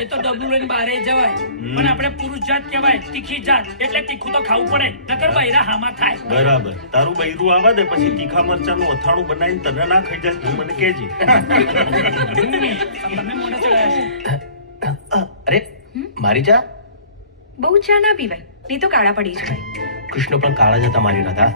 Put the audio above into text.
એ તો ડબલું લઈને બહાર જવાય, પણ આપણે પુરુષ જાત કહેવાય, તીખી જાત, એટલે તીખું તો ખાવું પડે, નકર બૈરા હામાં થાય. બરાબર. તારું બૈરું આવા દે, પછી તીખા મરચાનું અથાણું બનાવીને તને ના ખાઈ જાય તું મને કહેજે. તમે મોઢે ચડાયા. અરે મારી ચા. બહુ ચા ના પીવાય, નહીં તો કાળા પડી જવાય. કૃષ્ણ પણ કાળા જ હતા મારી રાધા.